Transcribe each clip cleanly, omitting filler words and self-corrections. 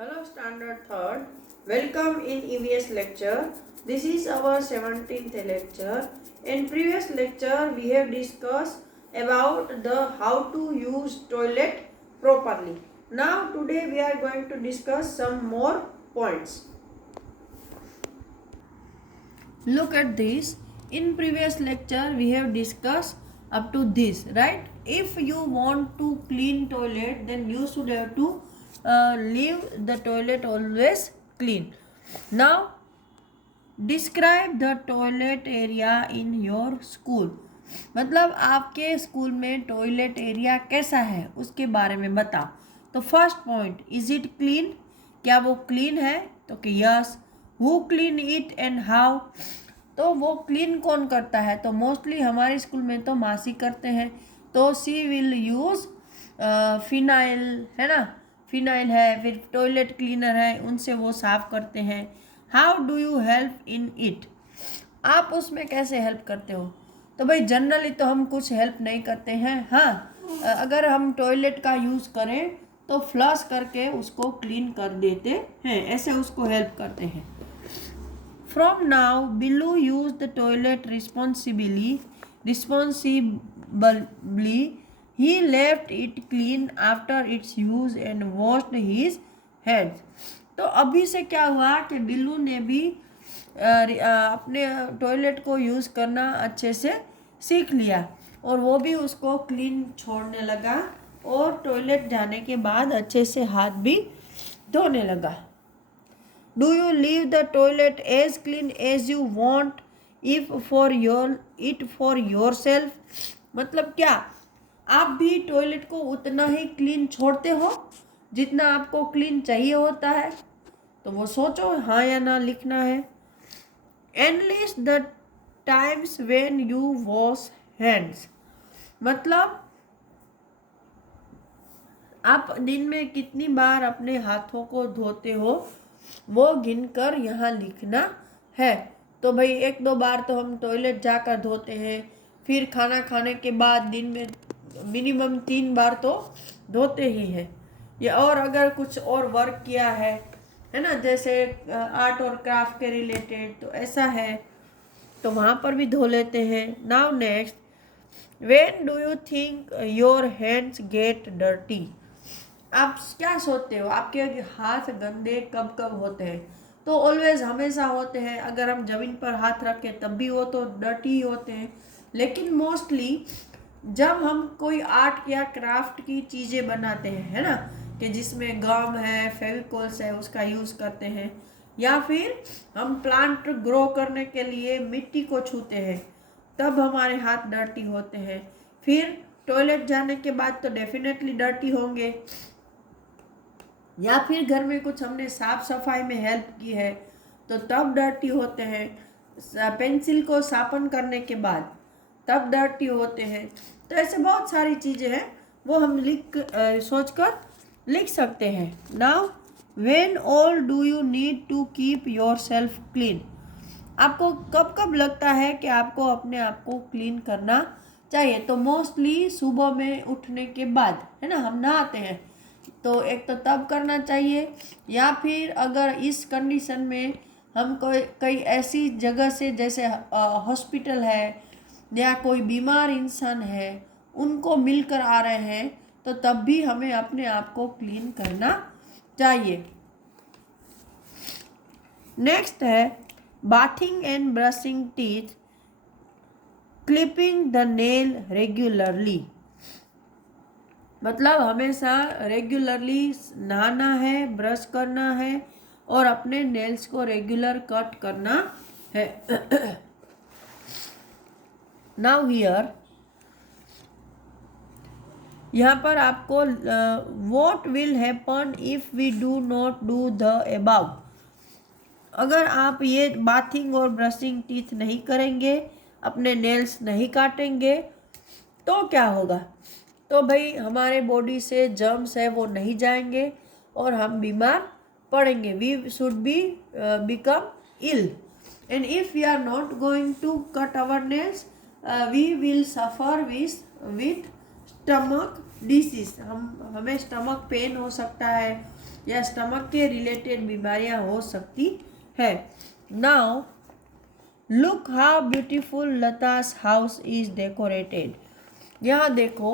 Hello Standard 3rd. Welcome in EVS lecture. This is our 17th lecture. In previous lecture we have discussed about the how to use toilet properly. Now today we are going to discuss some more points. Look at this. In previous lecture we have discussed up to this, right? If you want to clean toilet, then you should have to leave the toilet always clean. Now describe the toilet area in your school. मतलब आपके school में toilet area कैसा है उसके बारे में बताओ. तो first point, is it clean? क्या वो क्लीन है? तो कि yes. Who clean it and how? तो वो क्लीन कौन करता है? तो मोस्टली हमारे स्कूल में तो मासी करते हैं. तो सी विल यूज़ फिनाइल, है ना. फिनाइल है, फिर टॉयलेट क्लीनर है, उनसे वो साफ़ करते हैं. How do you help in it? आप उसमें कैसे हेल्प करते हो? तो भाई जनरली तो हम कुछ हेल्प नहीं करते हैं. हाँ, अगर हम टॉयलेट का यूज़ करें तो फ्लश करके उसको क्लीन कर देते हैं, ऐसे उसको हेल्प करते हैं. From now Billu use the toilet responsibly. He left it clean after its use and washed his hands. तो अभी से क्या हुआ कि बिल्लू ने भी अपने टॉयलेट को यूज़ करना अच्छे से सीख लिया और वो भी उसको क्लीन छोड़ने लगा और टॉयलेट जाने के बाद अच्छे से हाथ भी धोने लगा. Do you leave the toilet as clean as you want if for your self? मतलब क्या आप भी टॉयलेट को उतना ही क्लीन छोड़ते हो जितना आपको क्लीन चाहिए होता है? तो वो सोचो, हाँ या ना लिखना है. Analyst the times when you wash hands. मतलब आप दिन में कितनी बार अपने हाथों को धोते हो वो गिनकर यहाँ लिखना है. तो भाई 1-2 बार तो हम टॉयलेट जाकर धोते हैं. फिर खाना खाने के बाद दिन में मिनिमम 3 बार तो धोते ही हैं. या और अगर कुछ और वर्क किया है ना, जैसे आर्ट और क्राफ्ट के रिलेटेड, तो ऐसा है तो वहाँ पर भी धो लेते हैं. Now next, when do you think your hands get dirty? आप क्या सोचते हो आपके हाथ गंदे कब कब होते हैं? तो ऑलवेज, हमेशा होते हैं. अगर हम ज़मीन पर हाथ रखें तब भी वो तो डर्टी ही होते हैं. लेकिन मोस्टली जब हम कोई आर्ट या क्राफ्ट की चीज़ें बनाते हैं, है ना, कि जिसमें गम है, फेविकोल्स है, उसका यूज़ करते हैं, या फिर हम प्लांट ग्रो करने के लिए मिट्टी को छूते हैं, तब हमारे हाथ डर्टी होते हैं. फिर टॉयलेट जाने के बाद तो डेफिनेटली डर्टी होंगे. या फिर घर में कुछ हमने साफ सफाई में हेल्प की है तो तब डर्टी होते हैं. पेंसिल को शार्पन करने के बाद तब डर्टी होते हैं. तो ऐसे बहुत सारी चीज़ें हैं वो हम सोचकर लिख सकते हैं. Now when all do you need to keep your self clean? आपको कब कब लगता है कि आपको अपने आप को क्लीन करना चाहिए? तो मोस्टली सुबह में उठने के बाद, है ना, हम नहाते हैं तो एक तो तब करना चाहिए. या फिर अगर इस कंडीशन में हम कई ऐसी जगह से, जैसे हॉस्पिटल है या कोई बीमार इंसान है, उनको मिलकर आ रहे हैं, तो तब भी हमें अपने आप को क्लीन करना चाहिए. नेक्स्ट है bathing and brushing teeth, clipping the nail regularly. मतलब हमेशा रेगुलरली नहाना है, ब्रश करना है और अपने नेल्स को रेगुलर कट करना है. नाउ हियर, यहाँ पर आपको what will happen if we do not do the above. अगर आप ये बाथिंग और ब्रशिंग टीथ नहीं करेंगे, अपने नेल्स नहीं काटेंगे, तो क्या होगा? तो भाई हमारे बॉडी से जर्म्स है वो नहीं जाएंगे और हम बीमार पड़ेंगे. We should be become ill. And if we are not going to cut our nails, we will suffer with stomach disease, हमें स्टमक पेन हो सकता है या स्टमक के रिलेटेड बीमारियां हो सकती है। Now look how beautiful Lata's house is decorated. यहाँ देखो,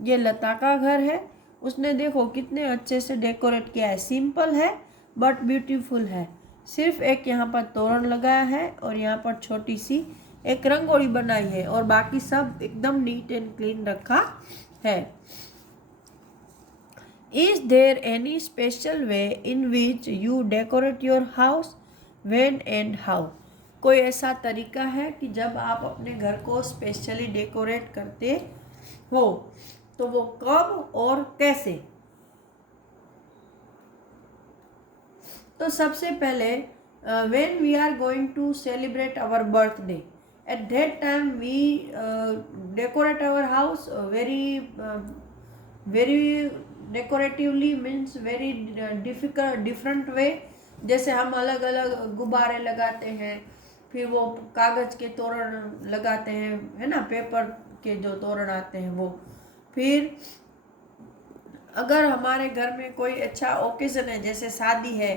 ये लता का घर है, उसने देखो कितने अच्छे से डेकोरेट किया है। सिंपल है बट ब्यूटीफुल है। सिर्फ एक यहाँ पर तोरण लगाया है और यहाँ पर छोटी सी एक रंगोली बनाई है और बाकी सब एकदम नीट एंड क्लीन रखा है। Is there any special way in which you decorate your house, when and how. कोई ऐसा तरीका है कि जब आप अपने घर को स्पेशली डेकोरेट करते हो तो वो कब और कैसे। तो सबसे पहले when we are going to celebrate our birthday, at that time we decorate our house very decoratively, means very different way. जैसे हम अलग अलग गुब्बारे लगाते हैं, फिर वो कागज़ के तोरण लगाते हैं, है ना, पेपर के जो तोरण आते हैं वो। फिर अगर हमारे घर में कोई अच्छा ओकेजन है, जैसे शादी है,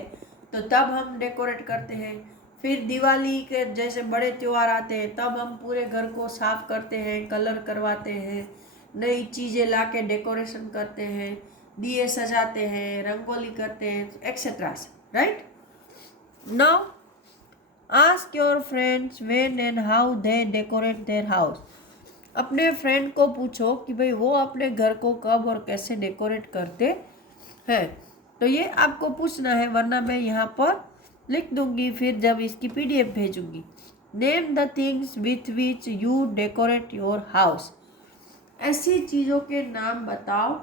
तो तब हम डेकोरेट करते हैं। फिर दिवाली के जैसे बड़े त्यौहार आते हैं तब हम पूरे घर को साफ करते हैं, कलर करवाते हैं, नई चीज़ें ला के डेकोरेशन करते हैं, दिए सजाते हैं, रंगोली करते हैं, etcetera, right. Now ask your friends when and how they decorate their house. अपने फ्रेंड को पूछो कि भाई वो अपने घर को कब और कैसे डेकोरेट करते हैं। तो ये आपको पूछना है, वरना मैं यहाँ पर लिख दूंगी फिर जब इसकी PDF भेजूंगी। Name the things with which you decorate your house. ऐसी चीज़ों के नाम बताओ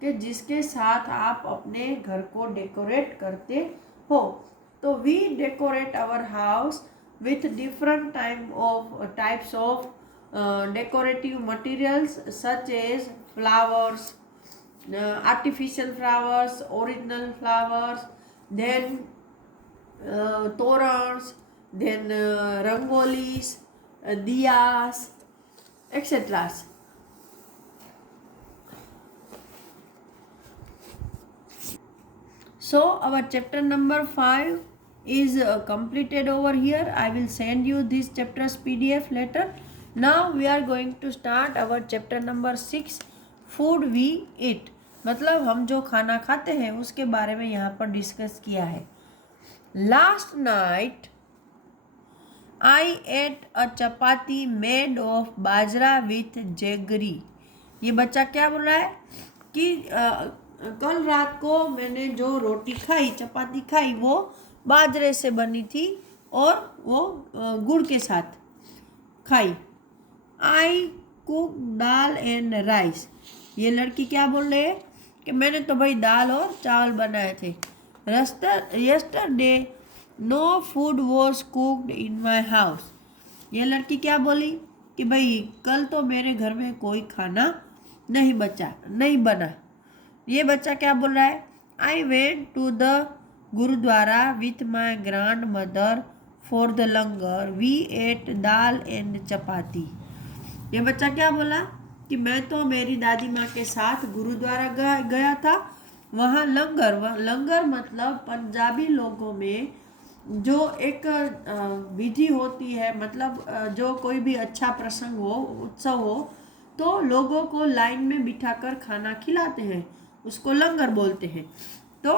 कि जिसके साथ आप अपने घर को डेकोरेट करते हो। तो we decorate our house with different types of decorative materials such as flowers, artificial flowers, original flowers, then torans, then rangolis, diyas, etc. So our chapter number 5 is completed over here. I will send you this chapter's PDF later. Now we are going to start our chapter number 6, food we eat। मतलब हम जो खाना खाते हैं उसके बारे में यहाँ पर डिस्कस किया है। Last night I at a chapati made of bajra with jaggery. ये बच्चा क्या बोल रहा है कि कल रात को मैंने जो रोटी खाई, चपाती खाई, वो बाजरे से बनी थी और वो गुड़ के साथ खाई। I cook dal and rice. ये लड़की क्या बोल रही है कि मैंने तो भाई दाल और चावल बनाए थे। Yesterday no food was cooked in my house. ये लड़की क्या बोली कि भाई कल तो मेरे घर में कोई खाना नहीं बना। ये बच्चा क्या बोल रहा है, I went to the gurdwara with my grand mother for the langar, we ate dal and chapati. ये बच्चा क्या बोला कि मैं तो मेरी दादी माँ के साथ गुरुद्वारा गया था, वहाँ लंगर मतलब पंजाबी लोगों में जो एक विधि होती है, मतलब जो कोई भी अच्छा प्रसंग हो, उत्सव हो, तो लोगों को लाइन में बिठाकर खाना खिलाते हैं, उसको लंगर बोलते हैं। तो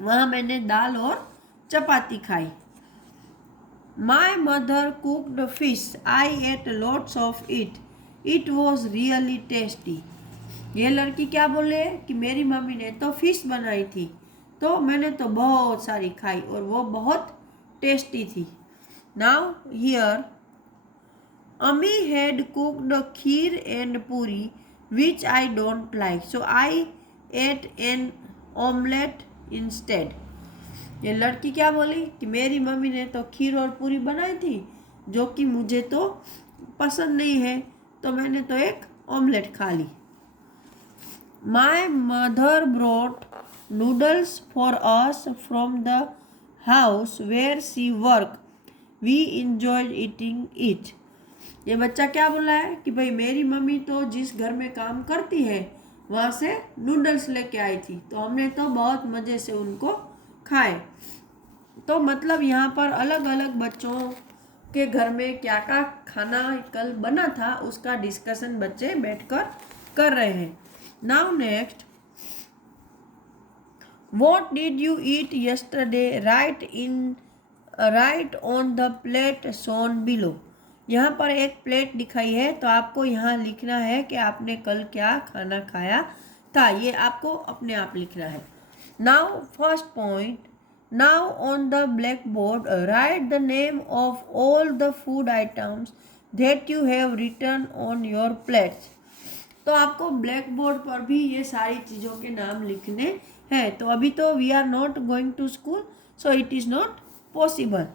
वहाँ मैंने दाल और चपाती खाई। My mother cooked fish, I ate lots of it was really tasty. ये लड़की क्या बोले कि मेरी मम्मी ने तो फिश बनाई थी, तो मैंने तो बहुत सारी खाई और वो बहुत टेस्टी थी। Now here Ammi had cooked kheer and puri which I don't like, so I ate an omelette instead. ये लड़की क्या बोली कि मेरी मम्मी ने तो खीर और पूरी बनाई थी जो कि मुझे तो पसंद नहीं है, तो मैंने तो एक ऑमलेट खा ली। My mother brought noodles for us from the house where she work, we enjoyed eating it. ये बच्चा क्या बोला है कि भाई मेरी मम्मी तो जिस घर में काम करती है वहाँ से नूडल्स लेके आई थी, तो हमने तो बहुत मज़े से उनको खाए। तो मतलब यहाँ पर अलग अलग बच्चों के घर में क्या क्या खाना कल बना था उसका डिस्कशन बच्चे बैठकर कर रहे हैं। Now next, what did you eat yesterday, right on the plate shown below. यहाँ पर एक प्लेट दिखाई है, तो आपको यहाँ लिखना है कि आपने कल क्या खाना खाया था, ये आपको अपने आप लिखना है। Now first point, now on the black board write the name of all the food items that you have written on your plates. तो आपको ब्लैक बोर्ड पर भी ये सारी चीज़ों के नाम लिखने हैं। तो अभी तो we are not going to school, so it is not possible.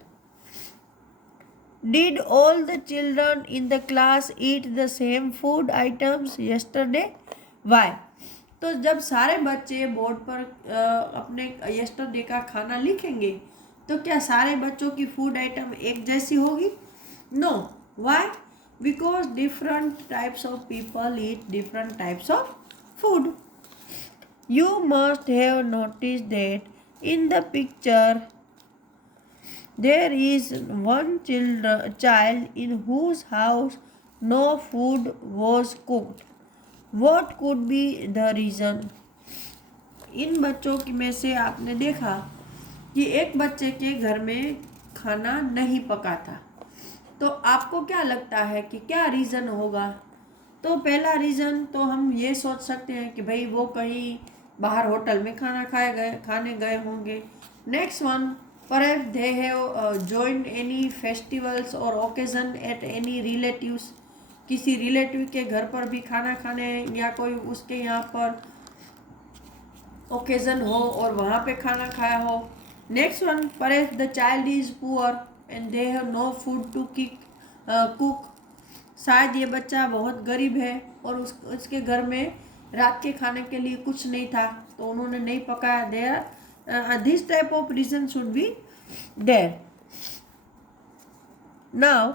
Did all the children in the class eat the same food items yesterday? Why? तो जब सारे बच्चे बोर्ड पर अपने yesterday का खाना लिखेंगे तो क्या सारे बच्चों की फूड आइटम एक जैसी होगी? No. Why? Because different types of people eat different types of food. You must have noticed that in the picture there is one child in whose house no food was cooked. What could be the reason? इन बच्चों की में से आपने देखा कि एक बच्चे के घर में खाना नहीं पका था। तो आपको क्या लगता है कि क्या रीज़न होगा? तो पहला रीज़न तो हम ये सोच सकते हैं कि भाई वो कहीं बाहर होटल में खाने गए होंगे। Next one, perhaps they have joined any festivals और ओकेजन एट एनी रिलेटिव्स। किसी रिलेटिव के घर पर भी खाना खाने या कोई उसके यहाँ पर ओकेजन हो और वहाँ पे खाना खाया हो। Next one, perhaps the child is poor and they have no food to cook. शायद ये बच्चा बहुत गरीब है और उसके घर में रात के खाने के लिए कुछ नहीं था, तो उन्होंने नहीं पकाया। There this type of reason should be there. Now,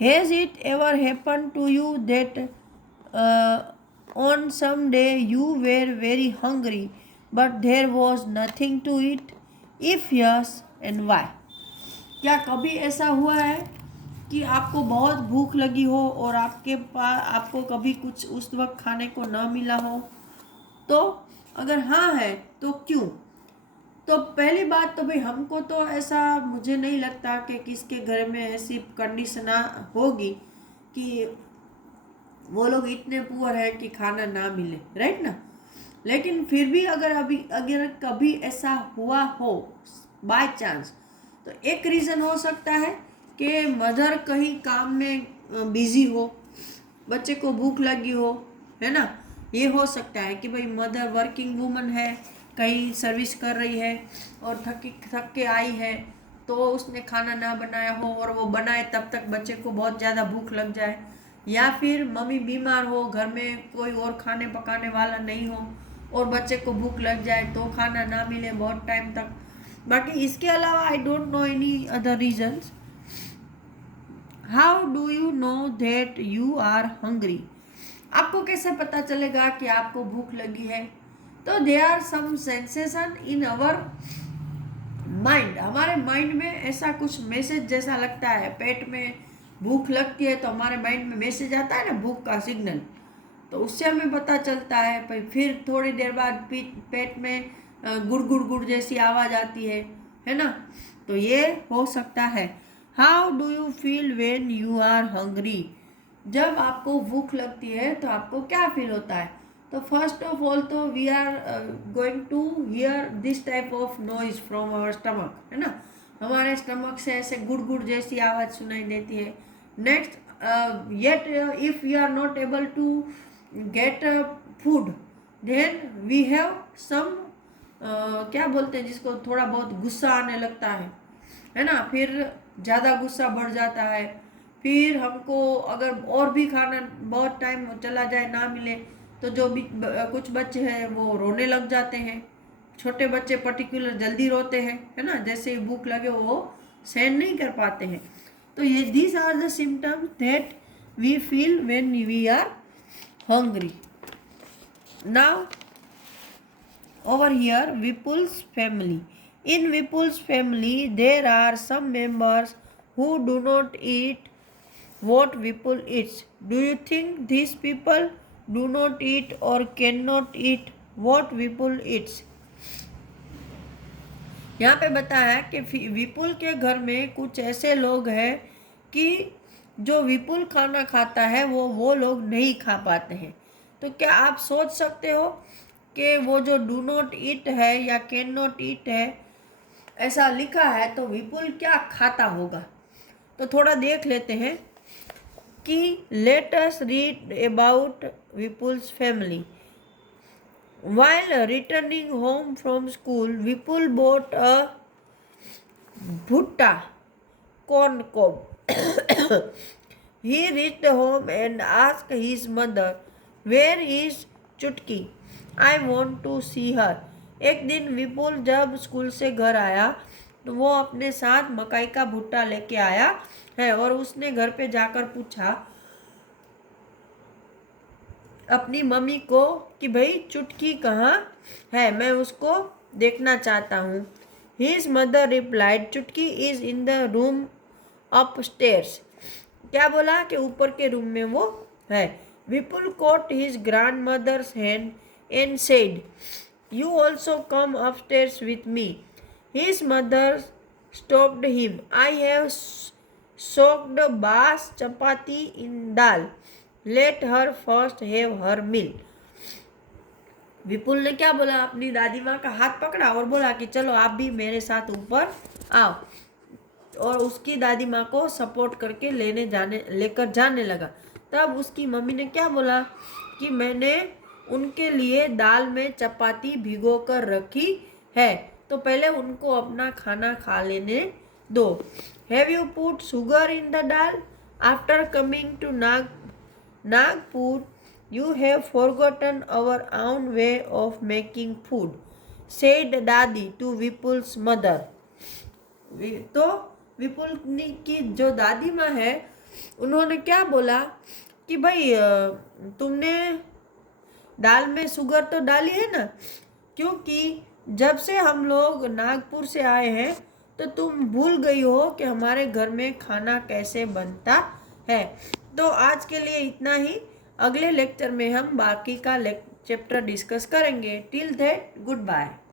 has it ever happen to you that on some day you were very hungry but there was nothing to eat? If yes, and why? क्या कभी ऐसा हुआ है कि आपको बहुत भूख लगी हो और आपको कभी कुछ उस वक्त खाने को ना मिला हो? तो अगर हाँ है तो क्यों? तो पहली बात तो भाई हमको तो ऐसा मुझे नहीं लगता कि किसके घर में ऐसी कंडीशन होगी कि वो लोग इतने पुअर है कि खाना ना मिले, राइट ना। लेकिन फिर भी अगर कभी ऐसा हुआ हो बाय चांस, तो एक रीज़न हो सकता है कि मदर कहीं काम में बिजी हो, बच्चे को भूख लगी हो, है ना। ये हो सकता है कि भाई मदर वर्किंग वूमन है, कहीं सर्विस कर रही है और थक के आई है, तो उसने खाना ना बनाया हो और वो बनाए तब तक बच्चे को बहुत ज़्यादा भूख लग जाए। या फिर मम्मी बीमार हो, घर में कोई और खाने पकाने वाला नहीं हो और बच्चे को भूख लग जाए तो खाना ना मिले बहुत टाइम तक। बाकी इसके अलावा I don't know any other reasons. How do you know that you are hungry? आपको कैसे पता चलेगा कि आपको भूख लगी है? तो they are some sensation in our mind. हमारे माइंड में ऐसा कुछ मैसेज जैसा लगता है, पेट में भूख लगती है तो हमारे माइंड में मैसेज आता है ना, भूख का सिग्नल, तो उससे हमें पता चलता है। भाई फिर थोड़ी देर बाद पेट में गुड़ गुड़ गुड़ जैसी आवाज़ आती है ना। तो ये हो सकता है। How do you feel when you are hungry? जब आपको भूख लगती है तो आपको क्या फील होता है? तो फर्स्ट ऑफ ऑल तो we are going to hear this type of noise from our stomach, है ना। हमारे स्टमक से ऐसे गुड़ गुड़ जैसी आवाज़ सुनाई देती है। Next, yet if you are not able to get food then we have some क्या बोलते हैं जिसको, थोड़ा बहुत गुस्सा आने लगता है ना। फिर ज़्यादा गुस्सा बढ़ जाता है। फिर हमको अगर और भी खाना बहुत टाइम चला जाए ना मिले तो जो भी कुछ बच्चे हैं वो रोने लग जाते हैं। छोटे बच्चे पर्टिकुलर जल्दी रोते हैं, है ना। जैसे ही भूख लगे वो सहन नहीं कर पाते हैं। तो ये these are the symptoms that we feel when we are hungry. Now over here, Vipul's family. In Vipul's family, there are some members who do not eat what Vipul eats. Do you think these people do not eat or cannot eat what Vipul eats? यहाँ पे बताया कि विपुल के घर में कुछ ऐसे लोग हैं कि जो विपुल खाना खाता है वो लोग नहीं खा पाते हैं। तो क्या आप सोच सकते हो कि वो जो डू नॉट ईट है या कैन नॉट ईट है ऐसा लिखा है तो विपुल क्या खाता होगा? तो थोड़ा देख लेते हैं कि let us read about Vipul's family. While returning home from school, Vipul bought a bhutta corn cob. He reached home and asked his mother, "Where is Chutki? I want to see her." एक दिन विपुल जब school से घर आया तो वो अपने साथ मकई का भुट्टा लेके आया है और उसने घर पे जाकर पूछा अपनी मम्मी को कि भाई चुटकी कहाँ है, मैं उसको देखना चाहता हूँ. His mother replied, "चुटकी is in the room upstairs." क्या बोला कि ऊपर के रूम में वो है. Vipul caught his grandmother's hand and said, "You also come upstairs with me." His mother stopped him. "I have soaked bass chapati in dal. Let her first have her meal." विपुल ने क्या बोला, अपनी दादी माँ का हाथ पकड़ा और बोला कि चलो आप भी मेरे साथ ऊपर आओ, और उसकी दादी माँ को सपोर्ट करके लेकर जाने लगा. तब उसकी मम्मी ने क्या बोला कि मैंने उनके लिए दाल में चपाती भिगो कर रखी है, तो पहले उनको अपना खाना खा लेने दो. Have you put sugar in the dal? After coming to Nagpur, you have forgotten our own way of making food, said Dadi to Vipul's mother. तो विपुल की जो दादी माँ है उन्होंने क्या बोला कि भाई तुमने दाल में शुगर तो डाली है ना, क्योंकि जब से हम लोग नागपुर से आए हैं तो तुम भूल गई हो कि हमारे घर में खाना कैसे बनता है. तो आज के लिए इतना ही. अगले लेक्चर में हम बाकी का चैप्टर डिस्कस करेंगे. Till that good bye.